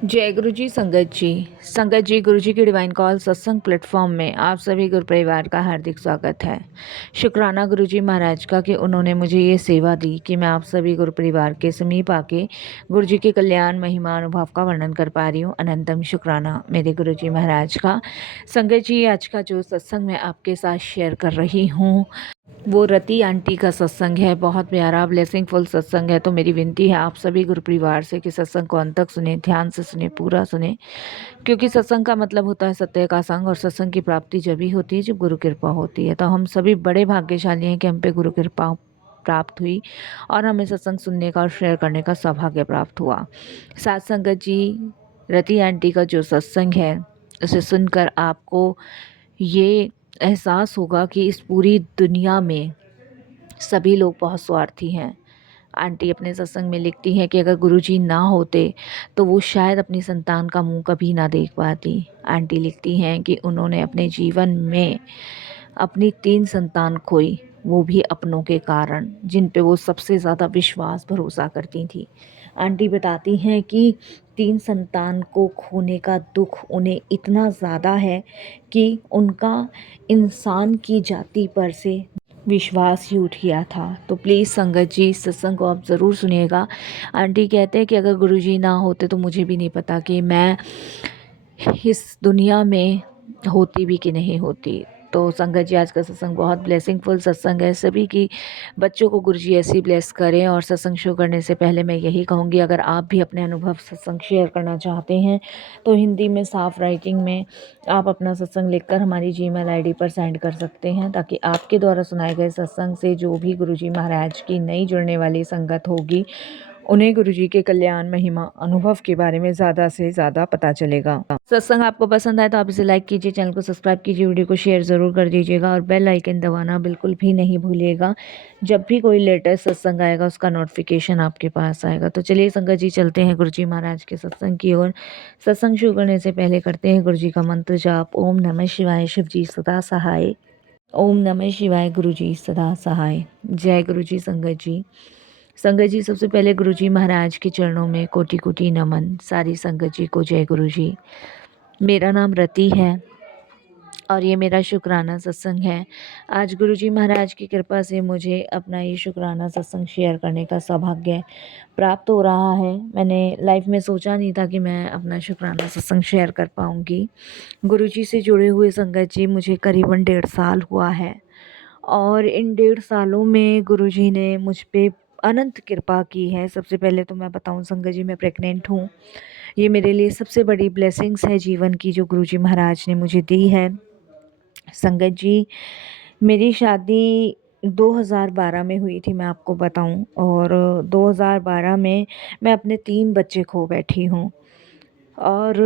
जय गुरु जी, संगत जी गुरु जी की डिवाइन कॉल सत्संग प्लेटफॉर्म में आप सभी गुरु परिवार का हार्दिक स्वागत है। शुक्राना गुरु जी महाराज का कि उन्होंने मुझे ये सेवा दी कि मैं आप सभी गुरु परिवार के समीप आके गुरु जी के कल्याण महिमा अनुभव का वर्णन कर पा रही हूँ। अनंतम शुक्राना मेरे गुरु जी महाराज का। संगत जी, आज का जो सत्संग मैं आपके साथ शेयर कर रही हूँ वो रति आंटी का सत्संग है। बहुत प्यारा ब्लेसिंगफुल सत्संग है। तो मेरी विनती है आप सभी गुरु परिवार से कि सत्संग को अंत तक सुने, ध्यान से सुने, पूरा सुने, क्योंकि सत्संग का मतलब होता है सत्य का संग, और सत्संग की प्राप्ति जब ही होती है जब गुरु कृपा होती है। तो हम सभी बड़े भाग्यशाली हैं कि हम पे गुरु कृपा प्राप्त हुई और हमें सत्संग सुनने का और शेयर करने का सौभाग्य प्राप्त हुआ। साथ संगत जी, रति आंटी का जो सत्संग है उसे सुनकर आपको ये एहसास होगा कि इस पूरी दुनिया में सभी लोग बहुत स्वार्थी हैं। आंटी अपने सत्संग में लिखती हैं कि अगर गुरुजी ना होते तो वो शायद अपनी संतान का मुंह कभी ना देख पाती। आंटी लिखती हैं कि उन्होंने अपने जीवन में अपनी 3 संतान खोई, वो भी अपनों के कारण, जिन पे वो सबसे ज़्यादा विश्वास भरोसा करती थी। आंटी बताती हैं कि 3 संतान को खोने का दुख उन्हें इतना ज़्यादा है कि उनका इंसान की जाति पर से विश्वास ही उठ गया था। तो प्लीज़ संगत जी, इस सत्संग को आप ज़रूर सुनिएगा। आंटी कहते हैं कि अगर गुरुजी ना होते तो मुझे भी नहीं पता कि मैं इस दुनिया में होती भी कि नहीं होती। तो संगत जी, आज का सत्संग बहुत ब्लेसिंगफुल सत्संग है। सभी की बच्चों को गुरुजी ऐसी ब्लेस करें। और सत्संग शुरू करने से पहले मैं यही कहूँगी, अगर आप भी अपने अनुभव सत्संग शेयर करना चाहते हैं तो हिंदी में साफ राइटिंग में आप अपना सत्संग लिखकर हमारी जीमेल आईडी पर सेंड कर सकते हैं, ताकि आपके द्वारा सुनाए गए सत्संग से जो भी गुरुजी महाराज की नई जुड़ने वाली संगत होगी उन्हें गुरुजी के कल्याण महिमा अनुभव के बारे में ज़्यादा से ज़्यादा पता चलेगा। सत्संग आपको पसंद आए तो आप इसे लाइक कीजिए, चैनल को सब्सक्राइब कीजिए, वीडियो को शेयर ज़रूर कर दीजिएगा और बेल आइकन दबाना बिल्कुल भी नहीं भूलिएगा। जब भी कोई लेटेस्ट सत्संग आएगा उसका नोटिफिकेशन आपके पास आएगा। तो चलिए संगत जी, चलते हैं गुरुजी महाराज के सत्संग की ओर। सत्संग शुरू करने से पहले करते हैं गुरुजी का मंत्र जाप। ओम नमः शिवाय, शिव जी सदा सहाय। ओम नमः शिवाय, गुरुजी सदा सहाय। जय गुरुजी। संगत जी, सबसे पहले गुरुजी महाराज के चरणों में कोटि कोटि नमन। सारी संगत जी को जय गुरुजी। मेरा नाम रति है और ये मेरा शुक्राना सत्संग है। आज गुरुजी महाराज की कृपा से मुझे अपना ये शुक्राना सत्संग शेयर करने का सौभाग्य प्राप्त हो रहा है। मैंने लाइफ में सोचा नहीं था कि मैं अपना शुक्राना सत्संग शेयर कर पाऊँगी। गुरुजी से जुड़े हुए संगत जी मुझे करीबन 1.5 साल हुआ है, और इन 1.5 सालों में गुरुजी ने मुझ पे अनंत कृपा की है। सबसे पहले तो मैं बताऊं संगत जी, मैं प्रेग्नेंट हूँ। ये मेरे लिए सबसे बड़ी ब्लेसिंग्स है जीवन की जो गुरुजी महाराज ने मुझे दी है। संगत जी, मेरी शादी 2012 में हुई थी, मैं आपको बताऊं, और 2012 में मैं अपने 3 बच्चे खो बैठी हूँ। और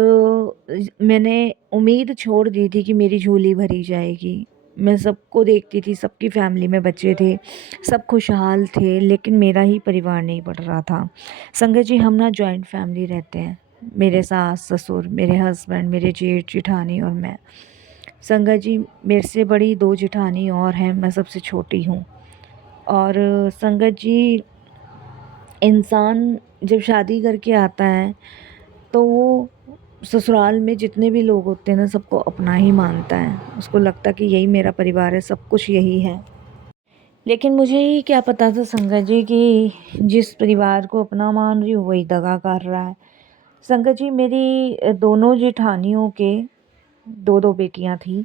मैंने उम्मीद छोड़ दी थी कि मेरी झोली भरी जाएगी। मैं सबको देखती थी, सबकी फैमिली में बच्चे थे, सब खुशहाल थे, लेकिन मेरा ही परिवार नहीं बढ़ रहा था। संगत जी, हम ना जॉइंट फैमिली रहते हैं, मेरे सास ससुर, मेरे हस्बैंड, मेरे जेठ जेठानी और मैं। संगत जी, मेरे से बड़ी 2 जेठानी और हैं, मैं सबसे छोटी हूँ। और संगत जी, इंसान जब शादी करके आता है तो वो ससुराल में जितने भी लोग होते हैं ना, सबको अपना ही मानता है। उसको लगता है कि यही मेरा परिवार है, सब कुछ यही है। लेकिन मुझे ही क्या पता था संगत जी कि जिस परिवार को अपना मान रही हूँ वही दगा कर रहा है। संगत जी, मेरी दोनों जेठानियों के 2-2 बेटियां थी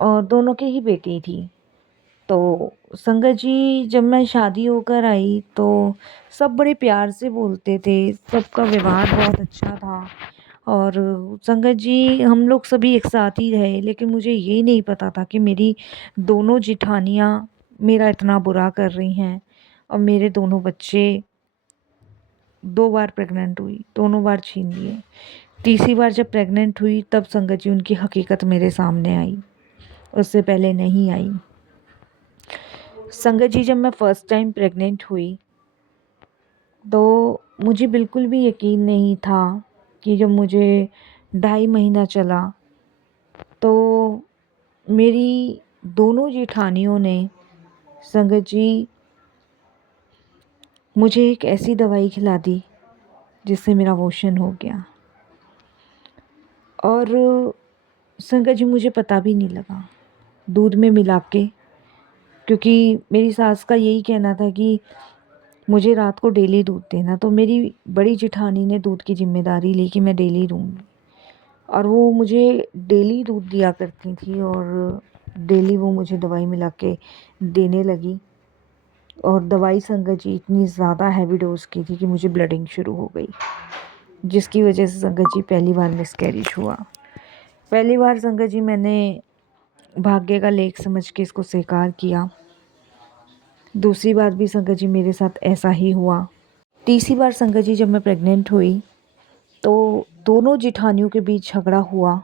और दोनों की ही बेटी थी। तो संगत जी, जब मैं शादी होकर आई तो सब बड़े प्यार से बोलते थे, सबका व्यवहार बहुत अच्छा था। और संगत जी, हम लोग सभी एक साथ ही रहे, लेकिन मुझे ये नहीं पता था कि मेरी दोनों जेठानियाँ मेरा इतना बुरा कर रही हैं। और मेरे दोनों बच्चे 2 बार प्रेग्नेंट हुई, दोनों बार छीन लिए। तीसरी बार जब प्रेग्नेंट हुई तब संगत जी उनकी हकीकत मेरे सामने आई, उससे पहले नहीं आई। संगत जी, जब मैं फ़र्स्ट टाइम प्रेग्नेंट हुई तो मुझे बिल्कुल भी यकीन नहीं था कि जब मुझे 2.5 महीना चला तो मेरी दोनों जेठानियों ने संगत जी मुझे एक ऐसी दवाई खिला दी जिससे मेरा अबॉर्शन हो गया। और संगत जी मुझे पता भी नहीं लगा दूध में मिला के, क्योंकि मेरी सास का यही कहना था कि मुझे रात को डेली दूध देना। तो मेरी बड़ी जेठानी ने दूध की जिम्मेदारी ली कि मैं डेली दूँगी, और वो मुझे डेली दूध दिया करती थी और डेली वो मुझे दवाई मिला के देने लगी। और दवाई संगत जी इतनी ज़्यादा हैवी डोज की थी कि मुझे ब्लीडिंग शुरू हो गई, जिसकी वजह से संगत जी पहली बार मिसकैरेज हुआ। पहली बार संगत जी मैंने भाग्य का लेख समझ के इसको स्वीकार किया। दूसरी बार भी संगत जी मेरे साथ ऐसा ही हुआ। तीसरी बार संगत जी जब मैं प्रेग्नेंट हुई तो दोनों जेठानियों के बीच झगड़ा हुआ,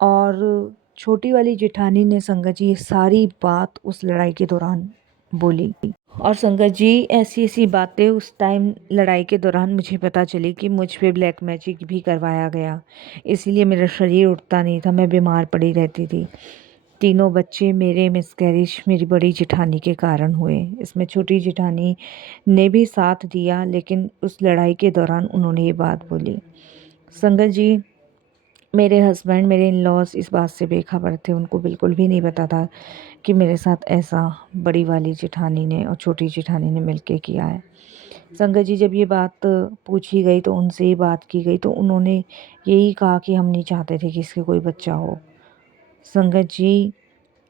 और छोटी वाली जेठानी ने संगत जी ये सारी बात उस लड़ाई के दौरान बोली। और संगत जी ऐसी ऐसी बातें उस टाइम लड़ाई के दौरान मुझे पता चली कि मुझ पे ब्लैक मैजिक भी करवाया गया, इसीलिए मेरा शरीर उठता नहीं था, मैं बीमार पड़ी रहती थी। तीनों बच्चे मेरे मिसकैरेज मेरी बड़ी जेठानी के कारण हुए। इसमें छोटी जेठानी ने भी साथ दिया, लेकिन उस लड़ाई के दौरान उन्होंने ये बात बोली। संगत जी मेरे हस्बैंड, मेरे इन लॉज इस बात से बेखबर थे, उनको बिल्कुल भी नहीं पता था कि मेरे साथ ऐसा बड़ी वाली जेठानी ने और छोटी जेठानी ने मिलके किया है। संगत जी जब ये बात पूछी गई तो उनसे ये बात की गई तो उन्होंने यही कहा कि हम नहीं चाहते थे कि इसके कोई बच्चा हो। संगत जी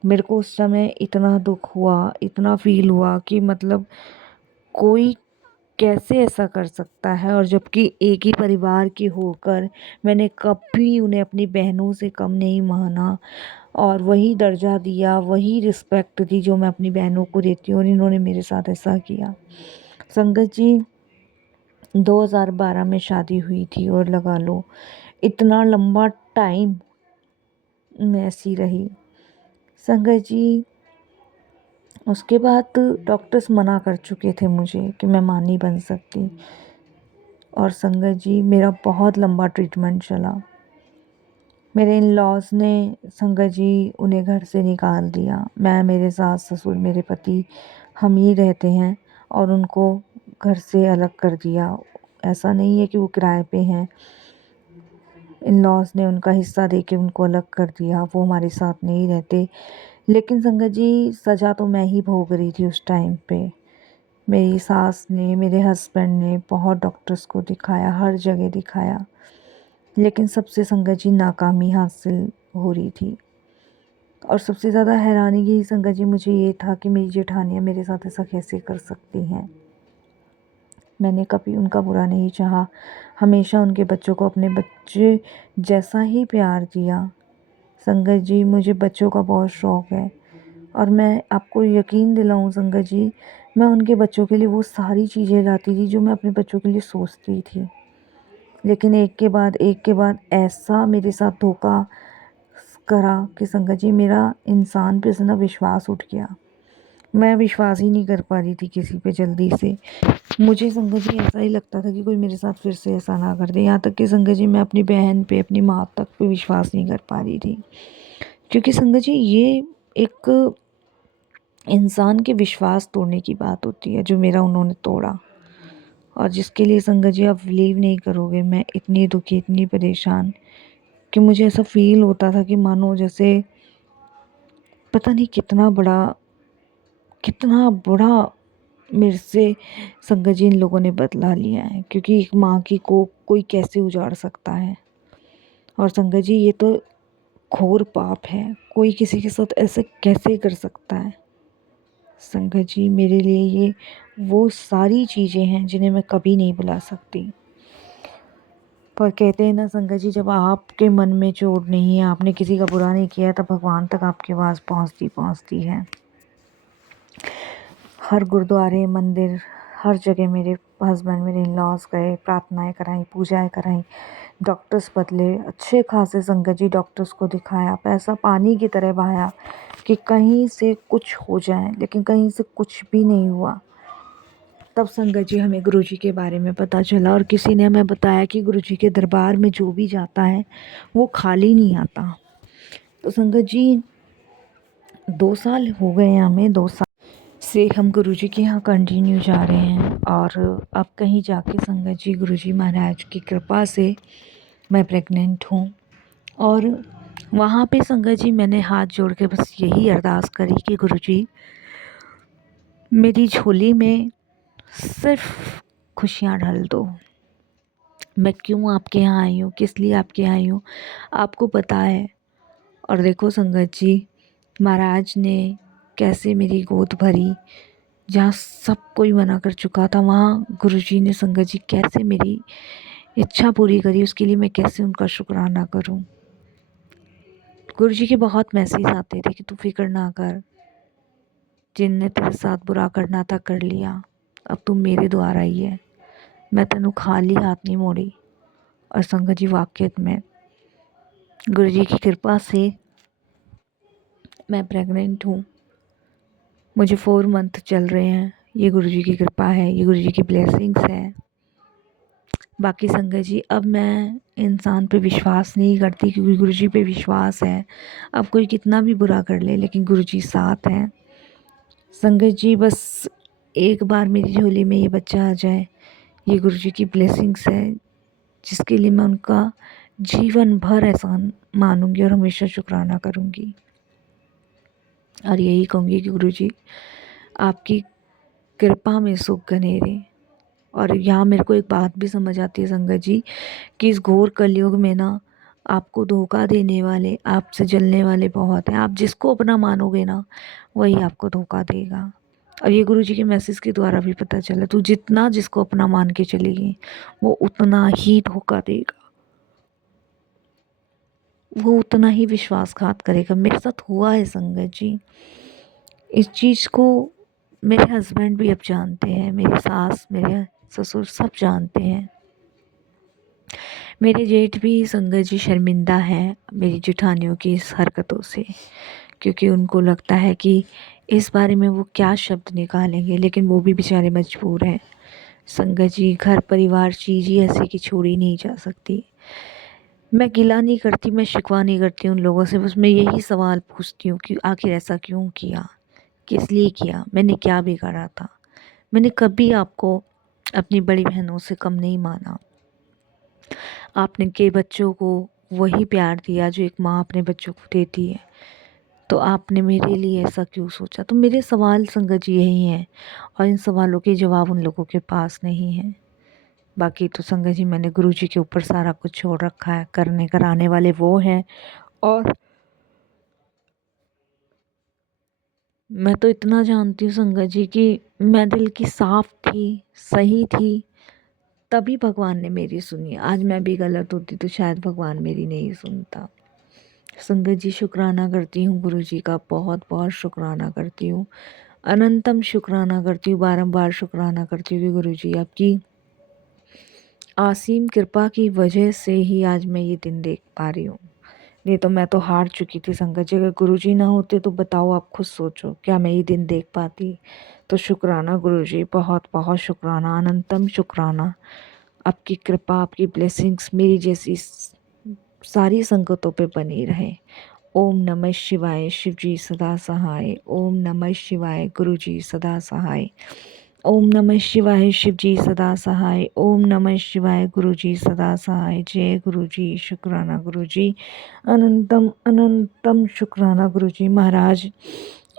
मेरे को उस समय इतना दुख हुआ, इतना फील हुआ कि मतलब कोई कैसे ऐसा कर सकता है, और जबकि एक ही परिवार की होकर मैंने कभी उन्हें अपनी बहनों से कम नहीं माना और वही दर्जा दिया, वही रिस्पेक्ट दी जो मैं अपनी बहनों को देती हूँ, और इन्होंने मेरे साथ ऐसा किया। संगत जी 2012 में शादी हुई थी और लगा लो इतना लंबा टाइम मैं ऐसी रही। संगत जी उसके बाद डॉक्टर्स मना कर चुके थे मुझे कि मैं मां नहीं बन सकती, और संगत जी मेरा बहुत लंबा ट्रीटमेंट चला। मेरे इन लॉज ने संगत जी उन्हें घर से निकाल दिया। मैं, मेरे सास ससुर, मेरे पति हम ही रहते हैं, और उनको घर से अलग कर दिया। ऐसा नहीं है कि वो किराए पे हैं, इन लॉज ने उनका हिस्सा दे के उनको अलग कर दिया, वो हमारे साथ नहीं रहते। लेकिन संगत जी सज़ा तो मैं ही भोग रही थी उस टाइम पे। मेरी सास ने, मेरे हस्बैंड ने बहुत डॉक्टर्स को दिखाया, हर जगह दिखाया, लेकिन सबसे संगत जी नाकामी हासिल हो रही थी। और सबसे ज़्यादा हैरानी की संगत जी मुझे ये था कि मेरी जेठानियाँ मेरे साथ ऐसा कैसे कर सकती हैं। मैंने कभी उनका बुरा नहीं चाहा, हमेशा उनके बच्चों को अपने बच्चे जैसा ही प्यार दिया। संगत जी मुझे बच्चों का बहुत शौक़ है, और मैं आपको यकीन दिलाऊं संगत जी, मैं उनके बच्चों के लिए वो सारी चीज़ें लाती थी जो मैं अपने बच्चों के लिए सोचती थी। लेकिन एक के बाद ऐसा मेरे साथ धोखा करा कि संगत जी मेरा इंसान पे से ना विश्वास उठ गया। मैं विश्वास ही नहीं कर पा रही थी किसी पे जल्दी से। मुझे संगत जी ऐसा ही लगता था कि कोई मेरे साथ फिर से ऐसा ना कर दे। यहाँ तक कि संगत जी मैं अपनी बहन पे, अपनी माँ तक पे विश्वास नहीं कर पा रही थी, क्योंकि संगत जी ये एक इंसान के विश्वास तोड़ने की बात होती है जो मेरा उन्होंने तोड़ा, और जिसके लिए संगत जी आप बिलीव नहीं करोगे मैं इतनी दुखी, इतनी परेशान कि मुझे ऐसा फील होता था कि मानो जैसे पता नहीं कितना बड़ा मेरे से संगत जी इन लोगों ने बदला लिया है। क्योंकि एक माँ की को कोई कैसे उजाड़ सकता है, और संगत जी ये तो घोर पाप है, कोई किसी के साथ ऐसे कैसे कर सकता है। संगत जी मेरे लिए ये वो सारी चीज़ें हैं जिन्हें मैं कभी नहीं भुला सकती। पर कहते हैं ना संगत जी, जब आपके मन में चोट नहीं है, आपने किसी का बुरा नहीं किया, तब भगवान तक आपकी आवाज़ पहुंचती है। हर गुरुद्वारे, मंदिर, हर जगह मेरे हस्बैंड, मेरे इन-लॉज़ गए, प्रार्थनाएं कराई, पूजाएं कराई, डॉक्टर्स बदले, अच्छे खासे संगत जी डॉक्टर्स को दिखाया, पैसा पानी की तरह बहाया कि कहीं से कुछ हो जाए, लेकिन कहीं से कुछ भी नहीं हुआ। तब संगत जी हमें गुरुजी के बारे में पता चला, और किसी ने हमें बताया कि गुरुजी के दरबार में जो भी जाता है वो खाली नहीं आता। तो संगत जी 2 साल हो गए हैं हमें, 2 साल से हम गुरुजी के यहाँ कंटिन्यू जा रहे हैं। और अब कहीं जाके संगत जी गुरुजी महाराज की कृपा से मैं प्रेग्नेंट हूँ। और वहाँ पे संगत जी मैंने हाथ जोड़ के बस यही अरदास करी कि गुरुजी मेरी झोली में सिर्फ खुशियाँ डाल दो। मैं क्यों आपके यहाँ आई हूँ, किस लिए आपके यहाँ आई हूँ, आपको पता है। और देखो संगत जी, महाराज ने कैसे मेरी गोद भरी। जहाँ सब कोई मना कर चुका था, वहाँ गुरुजी ने संगत जी कैसे मेरी इच्छा पूरी करी। उसके लिए मैं कैसे उनका शुक्राना करूँ। गुरुजी के बहुत मैसेज आते थे कि तू फिक्र ना कर, जिनने तेरे साथ बुरा करना था कर लिया, अब तू मेरे द्वारा ही है, मैं तेनू खाली हाथ नहीं मोड़ी। और संगत जी वाकई में गुरुजी की कृपा से मैं प्रेग्नेंट हूँ। मुझे 4 मंथ चल रहे हैं। ये गुरुजी की कृपा है, ये गुरुजी की ब्लेसिंग्स है। बाकी संगत जी अब मैं इंसान पे विश्वास नहीं करती, क्योंकि गुरुजी पे विश्वास है। अब कोई कितना भी बुरा कर ले, लेकिन गुरुजी साथ हैं। संगत जी बस एक बार मेरी झोली में ये बच्चा आ जाए, ये गुरुजी की ब्लेसिंग्स है, जिसके लिए मैं उनका जीवन भर एहसान मानूंगी और हमेशा शुक्राना करूंगी। और यही कहूँगी कि गुरुजी आपकी कृपा में सुख घनेरे। और यहाँ मेरे को एक बात भी समझ आती है संगत जी, कि इस घोर कलयुग में ना आपको धोखा देने वाले, आपसे जलने वाले बहुत हैं। आप जिसको अपना मानोगे ना, वही आपको धोखा देगा। और ये गुरुजी के मैसेज के द्वारा भी पता चला, तू जितना जिसको अपना मान के चलेगी, वो उतना ही धोखा देगा, वो उतना ही विश्वासघात करेगा। मेरे साथ हुआ है संगत जी। इस चीज़ को मेरे हस्बैंड भी अब जानते हैं, मेरी सास, मेरे ससुर सब जानते हैं। मेरे जेठ भी संगत जी शर्मिंदा हैं मेरी जेठानियों की इस हरकतों से, क्योंकि उनको लगता है कि इस बारे में वो क्या शब्द निकालेंगे, लेकिन वो भी बेचारे मजबूर हैं। संगत जी घर परिवार चीज़ ही ऐसी कि छोड़ी नहीं जा सकती। मैं गिला नहीं करती, मैं शिकवा नहीं करती उन लोगों से, बस मैं यही सवाल पूछती हूँ कि आखिर ऐसा क्यों किया, किस लिए किया, मैंने क्या बिगाड़ा था। मैंने कभी आपको अपनी बड़ी बहनों से कम नहीं माना। आपने के बच्चों को वही प्यार दिया जो एक माँ अपने बच्चों को देती है, तो आपने मेरे लिए ऐसा क्यों सोचा। तो मेरे सवाल संगत जी यही हैं, और इन सवालों के जवाब उन लोगों के पास नहीं हैं। बाकी तो संगत जी मैंने गुरुजी के ऊपर सारा कुछ छोड़ रखा है, करने कराने वाले वो हैं। और मैं तो इतना जानती हूँ संगत जी कि मैं दिल की साफ थी, सही थी, तभी भगवान ने मेरी सुनी। आज मैं भी गलत होती तो शायद भगवान मेरी नहीं सुनता। संगत जी शुक्राना करती हूँ गुरुजी का, बहुत बहुत शुक्राना करती हूँ, अनंतम शुक्राना करती हूँ, बारंबार शुक्राना करती हूँ कि गुरुजी आपकी असीम कृपा की वजह से ही आज मैं ये दिन देख पा रही हूँ। नहीं तो मैं तो हार चुकी थी संगत जी। अगर गुरुजी ना होते तो बताओ, आप खुद सोचो, क्या मैं ये दिन देख पाती। तो शुक्राना गुरुजी, बहुत बहुत शुक्राना, अनंतम शुक्राना। आपकी कृपा, आपकी ब्लेसिंग्स मेरी जैसी सारी संगतों पे बनी रहे। ओम नमः शिवाय, शिव जी सदा सहाय। ओम नमः शिवाय, गुरु जी सदा सहाय। ओम नमः शिवाय, शिव जी सदा सहाय। ओम नमः शिवाय, गुरु जी सदा सहाय। जय गुरु जी, शुक्राना गुरु जी, अनंतम अनंतम शुक्राना गुरु जी। महाराज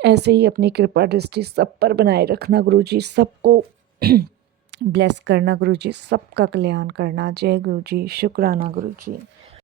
ऐसे ही अपनी कृपा दृष्टि सब पर बनाए रखना गुरु जी, सबको ब्लेस करना गुरु जी, सबका कल्याण करना। जय गुरु जी, शुक्राना गुरु जी।